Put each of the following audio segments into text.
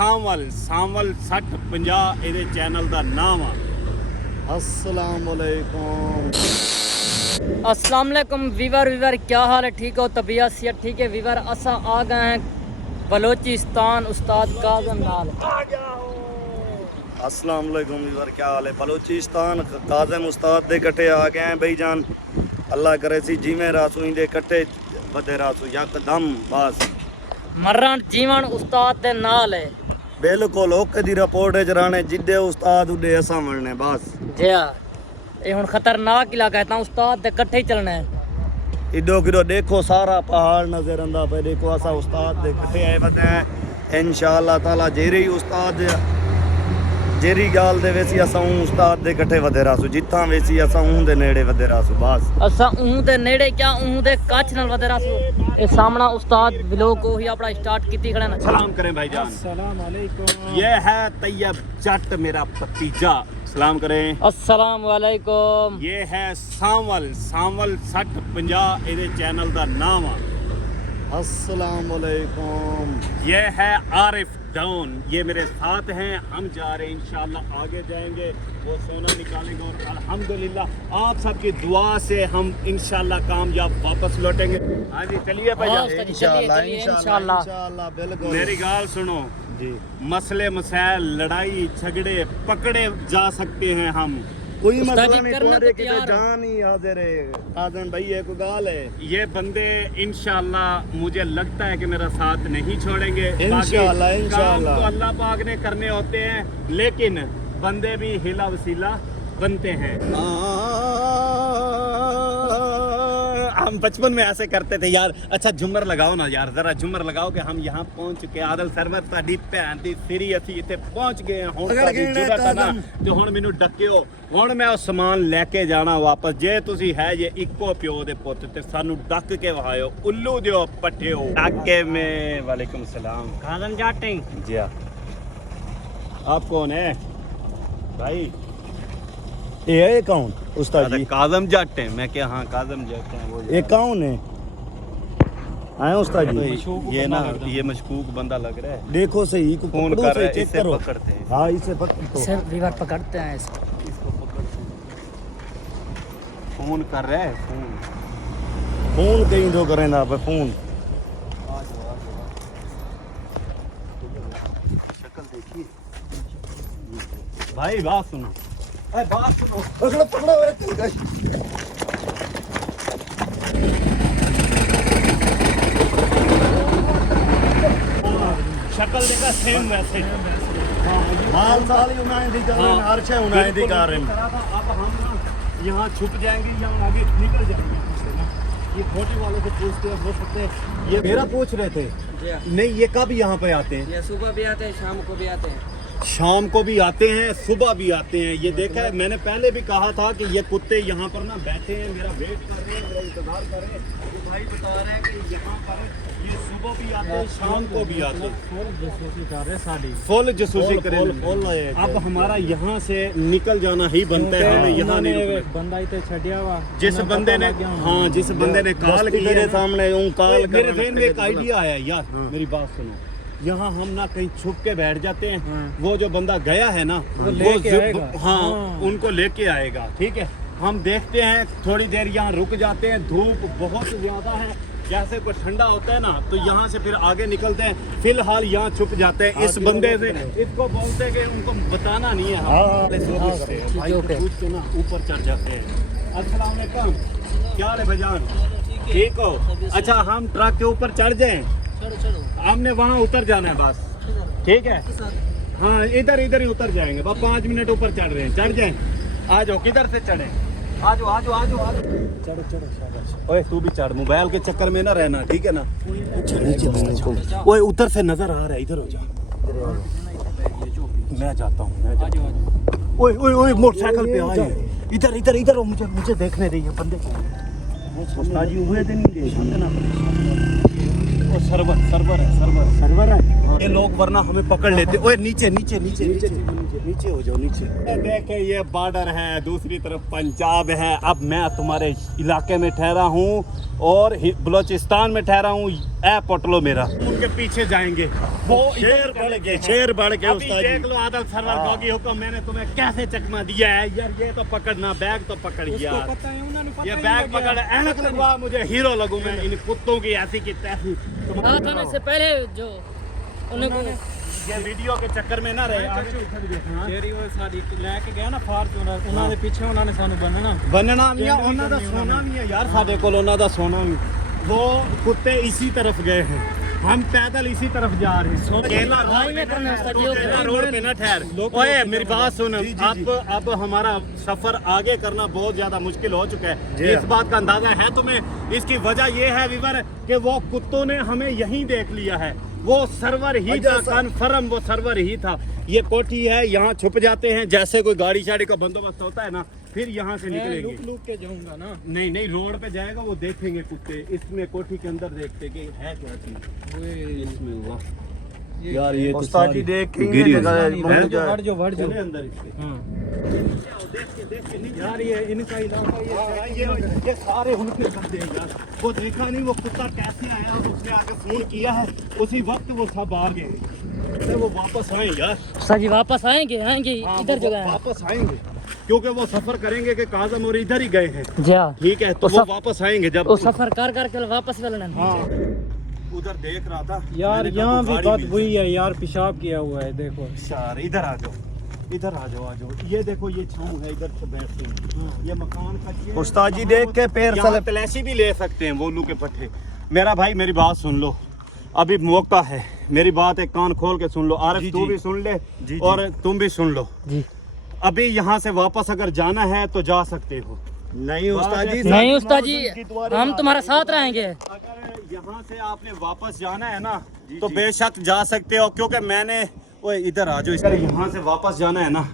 ਸਾਂਵਲ 6050 ਇਹਦੇ ਚੈਨਲ ਦਾ ਨਾਮ ਆ। अस्सलाम वालेकुम। अस्सलाम वालेकुम वीवर क्या हाल है? ठीक हो? तबीयत सेहत ठीक है? वीवर असा आ गए हैं बलोचिस्तान उस्ताद काज़म नाल। अस्सलाम वालेकुम वीवर, क्या हाल है? बलोचिस्तान काज़म उस्ताद दे कट्ठे आ गए हैं भाई जान। अल्लाह करे सी जिमें रासू इंदे कट्ठे बदे रासू यकदम बस मरण जीवन उस्ताद दे नाल है। बिल्कुल ओके दी रिपोर्ट च रहने जिद्दे उस्ताद उडे असा बनने बस। जी हाँ, ये हुण खतरनाक इलाका है, ता उस्ताद दे कट्ठे ही चलना है। इधो किधो देखो सारा पहाड़ नजर आंदा पे, देखो असा उस्ताद दे कट्ठे आए बदे इंशाअल्लाह ताला जेरी उस्ताद जेरी गाल दे वेसी असा उस्ताद दे कट्ठे वधे रासू जिथा वेसी असा दे नेड़े वधे रासू बस। असा दे नेड़े क्या दे कच्छ नाल वधे रासू। ए सामना उस्ताद व्लॉग को ही अपना स्टार्ट कीती खड़ा ना। सलाम करें भाईजान। अस्सलाम वालेकुम। ये है तैयब जट मेरा भतीजा। सलाम करें। अस्सलाम वालेकुम। ये है सांवल 6050 ਇਹਦੇ ਚੈਨਲ ਦਾ ਨਾਮ ਆ। अस्सलाम वालेकुम। ये है आरिफ डाउन, ये मेरे साथ हैं। हम जा रहे हैं इंशाल्लाह, आगे जाएंगे, वो सोना निकालेंगे और अल्हम्दुलिल्लाह आप सबकी दुआ से हम इंशाल्लाह कामयाब वापस लौटेंगे। हाँ जी चलिए भाई इंशाअल्लाह बिल्कुल। मेरी गाल सुनो जी, मसले मसाइल लड़ाई झगड़े पकड़े जा सकते हैं हम। कोई उस्ताद मसला जी नहीं, करना तुम्हारे तो किते तैयार हो। जान ही हाजिर है। काज़म भाई एक गाल है, ये बंदे इंशाल्लाह मुझे लगता है कि मेरा साथ नहीं छोड़ेंगे। इंशाल्लाह, बाकी इंशाल्लाह। काम तो अल्लाह पाक ने करने होते हैं, लेकिन बंदे भी हिला वसीला बनते हैं। हम बचपन में ऐसे करते थे यार। अच्छा झुमर लगाओ ना यार, जरा झुमर लगाओ कि हम यहाँ पहुँच चुके। आदल सरवर साडी भैन दी सिरी असी इत्थे पहुँच गए हैं। हुण साडी जरूरत है ना ते हुण मैनू डक्किओ। हुण मैं उस समान लैके जाना वापस। जे तुसी है ये इक्को प्यो दे पुत्त ते सानू डक के वहायो, उल्लू दियो पट्ठिओ डाके में। वालेकुम सलाम। काज़म जाटे जी हाँ। आप कौन है भाई? ये है कौन उस्ताद जी? काज़म जट है। मैं क्या? हाँ काज़म जट है वो। ये कौन है? आए उस्ताद जी, ये ना ये मशकूक बंदा लग रहा है। देखो सही को फोन पकड़ो कर से रहा है, चेक इससे करो। पकड़ते हैं। हाँ इसे पकड़ो। सर वीवर पकड़ते हैं इसको। इसको पकड़ते हैं। फोन कर रहा है फोन। फोन कहीं तो करें ना फोन। शक्ल देखिए भाई। बात सुनो, अरे बात सुनो। पकड़ो पकड़ो। शक्ल देखा सेम वैसे। हाल साल ही उन्हें दी कर रहे हैं, हर शय उन्हें दी कर रहे हैं। अब हम ना यहाँ छुप जाएंगे या आगे निकल जाएंगे। ये छोटे वालों से पूछते हैं, वो सकते हैं। ये मेरा पूछ रहे थे नहीं, ये कब यहाँ पे आते हैं? ये सुबह भी आते हैं, शाम को भी आते हैं। शाम को भी आते हैं, सुबह भी आते हैं। ये देखा है, मैंने पहले भी कहा था कि ये कुत्ते यहाँ पर ना बैठे हैं, मेरा वेट कर रहे हैं, मेरा इंतजार कर रहे हैं। ये भाई बता रहे हैं कि यहाँ पर ये सुबह भी आते हैं, शाम को भी आते हैं। फुल जसूसी करें। अब हमारा यहाँ से निकल जाना ही बनता है, हमें यहाँ नहीं रुकना। बंदा इतने छड़िया हुआ जिस बंदे ने, हाँ जिस बंदे ने कॉल की तेरे सामने यूं कॉल मेरे ज़हन में एक आइडिया आया यार। मेरी बात सुनो, यहाँ हम ना कहीं छुप के बैठ जाते हैं। वो जो बंदा गया है ना वो लेके आएगा। हाँ उनको लेके आएगा। ठीक है, हम देखते हैं, थोड़ी देर यहाँ रुक जाते हैं। धूप बहुत ज़्यादा है, जैसे कोई ठंडा होता है ना तो यहाँ से फिर आगे निकलते हैं। फिलहाल यहाँ छुप जाते हैं। इस बंदे से इसको बोलते हैं कि उनको बताना नहीं है। भाई को पूछ के ना ऊपर चढ़ जाते हैं। अस्सलाम वालेकुम, क्या हाल है भाईजान? ठीक हो? अच्छा हम ट्रक के ऊपर चढ़ जाएं? हमने वहाँ उतर जाना है बस। ठीक है, हाँ इधर ही उतर जाएंगे बस। 5 मिनट ऊपर चढ़ रहे हैं, चढ़ जाएं। आ जाओ, किधर से चढ़े? आ जाओ आ जाओ आ जाओ आ जाओ। चढ़ो चढ़ो शाबाश। ओए तू भी चढ़, मोबाइल के चक्कर में ना रहना, ठीक है ना? ओए उधर से नजर आ रहा है, इधर हो जा। मैं जाता हूँ। ओए ओए ओए मोटरसाइकिल पे आए। इधर इधर इधर हो, मुझे देखने दे ये बंदे को। उस्ताद जी हुए थे नहीं वो सर्वर है। ये लोग वरना हमें पकड़ लेते। ओए नीचे नीचे नीचे नीचे। नीचे हो जाओ नीचे। देखे ये बॉर्डर है, दूसरी तरफ पंजाब है। अब मैं तुम्हारे इलाके में ठहरा हूँ और बलोचिस्तान में ठहरा हूँ। ए पटलो मेरा, उनके पीछे जाएंगे। वो शेर बढ़ के, शेर बढ़ के अभी उस्ताद जी। देख लो आदल सरवर गॉगी हुक्म, मैंने तुम्हें कैसे चकमा दिया है यार। ये तो पकड़ना, बैग तो पकड़ यार, पता है उन्होंने पता ये ही बैग नहीं पकड़, ऐनक लगवा, मुझे हीरो लगूं मैं इन कुत्तों की ऐसी की तैसी। रात होने से पहले जो उनको ये वीडियो के चक्कर में ना रहे, आगे पीछे भी देखना। ਜਿਹੜੀ ਉਹ ਸਾਡੀ ਲੈ ਕੇ ਗਿਆ ਨਾ ਫਾਰਚੂਨਰ, ਉਹਨਾਂ ਦੇ ਪਿੱਛੇ ਉਹਨਾਂ ਨੇ ਸਾਨੂੰ ਬੰਨਣਾ। बनना भी है, ਉਹਨਾਂ ਦਾ सोना भी है यार, साडे कोल ਉਹਨਾਂ ਦਾ सोना भी। वो कुत्ते इसी तरफ गए हैं, हम पैदल इसी तरफ जा रहे हैं। केला भाई ने करना उस्ताद जी, केला रोड पे ना ठहर। ओए मेरी बात सुन, अब हमारा सफर आगे करना बहुत ज्यादा मुश्किल हो चुका है। इस बात का अंदाजा है तुम्हें? इसकी वजह ये है विवर कि वो कुत्तों ने हमें यहीं देख लिया है। वो सर्वर ही था, कन्फर्म वो सर्वर ही था। ये कोठी है, यहाँ छुप जाते हैं, जैसे कोई गाड़ी शाड़ी का बंदोबस्त होता है ना, फिर यहाँ से निकलेंगे। लुक लुक के जाऊंगा ना। नहीं नहीं, रोड पे जाएगा वो देखेंगे कुत्ते, इसमें कोठी के अंदर देखते कि है क्या चीज इसमें हुआ। यार ये उस्ताद जी देख के गिरी ही है। वर्ड जो चले अंदर इसके। हाँ देख के नहीं यार ये इनका इलाका ये सारे उनके बंदे हैं यार। वो देखा नहीं वो कुत्ता कैसे आया और उसने आके फोन किया है, उसी वक्त वो सब आ गए। फिर वो वापस आए यार। उस्ताद जी वापस आएंगे हाँ, इधर वो जगह है। वापस आएंगे क्योंकि वो सफर करेंगे कि काजम और इधर ही गए हैं। जी हाँ, ठीक है, तो वो वो वापस आएंगे जब वो सफर कर के वापस चलना है। हाँ उधर देख रहा था यार, मैंने कहा यहाँ कोई भी गाड़ी बद हुई है यार, पेशाब किया हुआ है देखो। यार इधर आ जाओ, इधर आ जाओ, आ जाओ। ये देखो ये छाँव है, इधर से बैठते हैं। ये मकान कच्चे हैं। उस्ताद जी देख के पैर यहाँ सले तलाशी भी ले सकते हैं वोलू के पट्टे। मेरा भाई मेरी बात सुन लो, अभी मौका है, मेरी बात एक कान खोल के सुन लो। जी, आरिफ तू जी। भी सुन ले जी। और तुम भी सुन लो। जी अभी यहाँ से वापस अगर जाना है तो जा सकते हो। नहीं उस्ताद जी, नहीं उस्ताद जी, हम तुम्हारे साथ रहेंगे। अगर यहाँ से आपने वापस जाना है ना तो बेशक जा सकते हो, क्योंकि मैंने ओए इधर आ जाओ, अगर यहाँ से वापस जाना है ना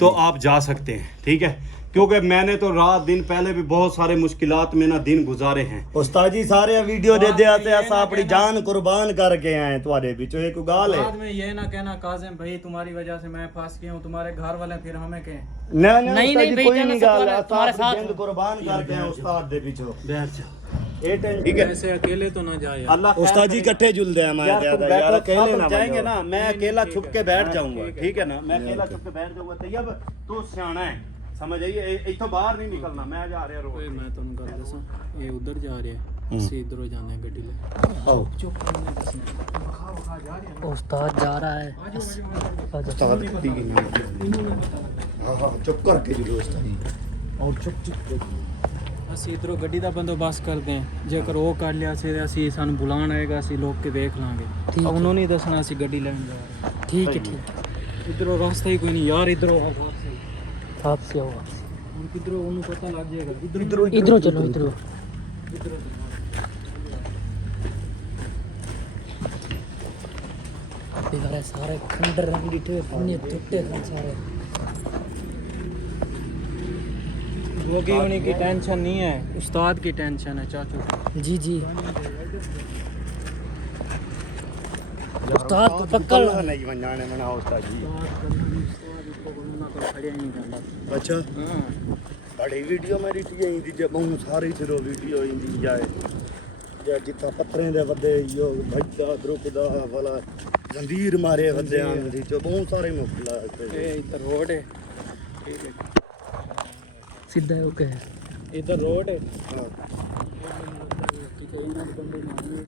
तो आप जा सकते हैं। ठीक है, क्योंकि मैंने तो रात दिन पहले भी बहुत सारे मुश्किलात में ना दिन गुजारे हैं। उस्ताद जी सारे वीडियो दे दे आते ऐसा अपनी जान कुर्बान करके आए तुम्हारे बीचों एक गाल है। बाद में ये ना कहना काजिम भाई तुम्हारी वजह से मैं फंस गया हूँ, तुम्हारे घर वाले फिर हमें कहें। नहीं, उस्ताद जी, भाई, कोई कहने नहीं से गाल तुम्हारे- तुम्हारे साथ जिंद कुर्बान करके आए उस्ताद दे बीचों। बैठ जाओ, ए टेंशन ठीक है। ऐसे अकेले तो ना जाए यार। अल्लाह उस्ताद जी इकट्ठे जुलदे हैं हमारे यार तुम ज्यादा यार बैठो, अकेले साथ ना जाएंगे बनो। ना, मैं अकेला छुप के बैठ जाऊंगा। ठीक है। ठीक है ना, मैं अकेला छुप के बैठ जाऊंगा। तैयब तू सियाना है, समझ आइए, इथों बाहर नहीं निकलना। मैं जा रहा रोड ओए मैं तुम कर दसा, ये उधर जा रहे हैं, ਅਸੀਂ इधरों जाने हैं गड्डी ले। आओ उस्ताद जा रहा है। उस्ताद ठीक है। हां हां चुप करके जुलो उस्ताद जी और चुप चुप ਅਸੀਂ ਇਧਰੋਂ ਗੱਡੀ ਦਾ ਬੰਦੋਬਸਤ ਕਰਦੇ ਹਾਂ। ਜੇਕਰ ਉਹ ਕਰ ਲਿਆ ਸੀ ਅਸੀਂ ਸਾਨੂੰ ਬੁਲਾਣ ਆਏਗਾ, ਅਸੀਂ ਲੋਕ ਕੇ ਵੇਖ ਲਾਂਗੇ। ਠੀਕ ਹੈ। ਉਹਨੂੰ ਨਹੀਂ ਦੱਸਣਾ ਅਸੀਂ ਗੱਡੀ ਲੈਣ ਜਾ ਰਹੇ ठीक है, ठीक ਹਾਂ। ਇਧਰੋਂ ਰਸਤਾ ਹੀ ਕੋਈ ਨਹੀਂ ਯਾਰ, ਇਧਰੋਂ ਆ ਵਾਪਸ। है। आपसे होगा, ਹੁਣ ਕਿਧਰੋਂ ਉਹਨੂੰ ਪਤਾ ਲੱਗ ਜਾਏਗਾ। इधरों चलो, इधरों। इधर सारे खंडर रंग डिठे पुण्य टूटे हैं सारे। जोगी होने की टेंशन नहीं है, उस्ताद की टेंशन है चाचू। जी जी, उस्ताद को पकड़ लो। नहीं बनाने मना उस्ताद जी। खड़े नहीं करता। अच्छा हाँ बड़ी वीडियो मेरी थी इंदी जब हम सारी सिरो वीडियो इंदी जाए या जिता पत्थरें दे वदे यो भजदा द्रुपदा वाला जंजीर मारे वदे आन दी जो बहुत सारे मुखला ये इधर रोड है, ठीक है। सीधा ओके। इधर रोड है। हाँ।